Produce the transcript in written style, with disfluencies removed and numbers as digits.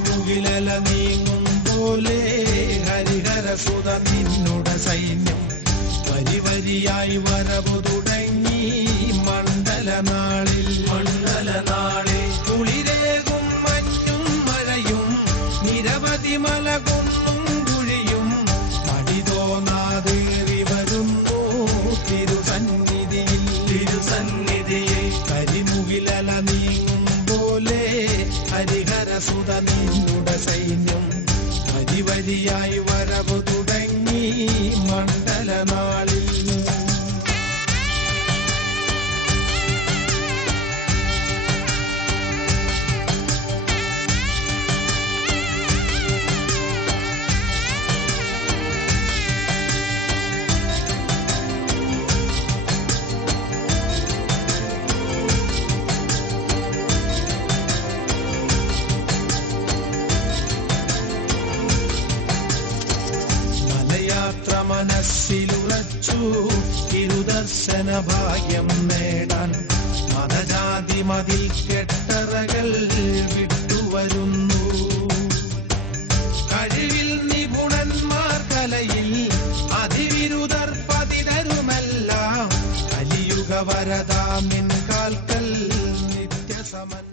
കരിമുകിലല നീങ്ങും പോലെ ഹരിഹരസുത നിന്നുടെ സൈന്യം വരി വരിയായി വരവു തുടങ്ങി മണ്ഡലനാളിൽ കുളിരേകും മഞ്ഞും മഴയും നിരവധി മലകുന്നും കുഴിയും മടിതോന്നാതേറി വരുന്നു തിരുസന്നിധിയിൽ കരിമുകിലല നീങ്ങും പോലെ ഹരിഹരസുത നിന്നുടെ സൈന്യം വരി വരിയായി വരവു തുടങ്ങി മണ്ഡലനാളിൽ മനസ്സിലുറച്ചു തിരുദർശന ഭാഗ്യം നേടാൻ മതജാതി മതിൽ കെട്ടറകൾ വിട്ടുവരുന്നു. കഴിവിൽ നിപുണന്മാർ കലയിൽ അതിവിരുദർ പതിതരുമെല്ലാം കലിയുഗ വരദാമിൻ കാൽക്കൽ നിത്യസമൻ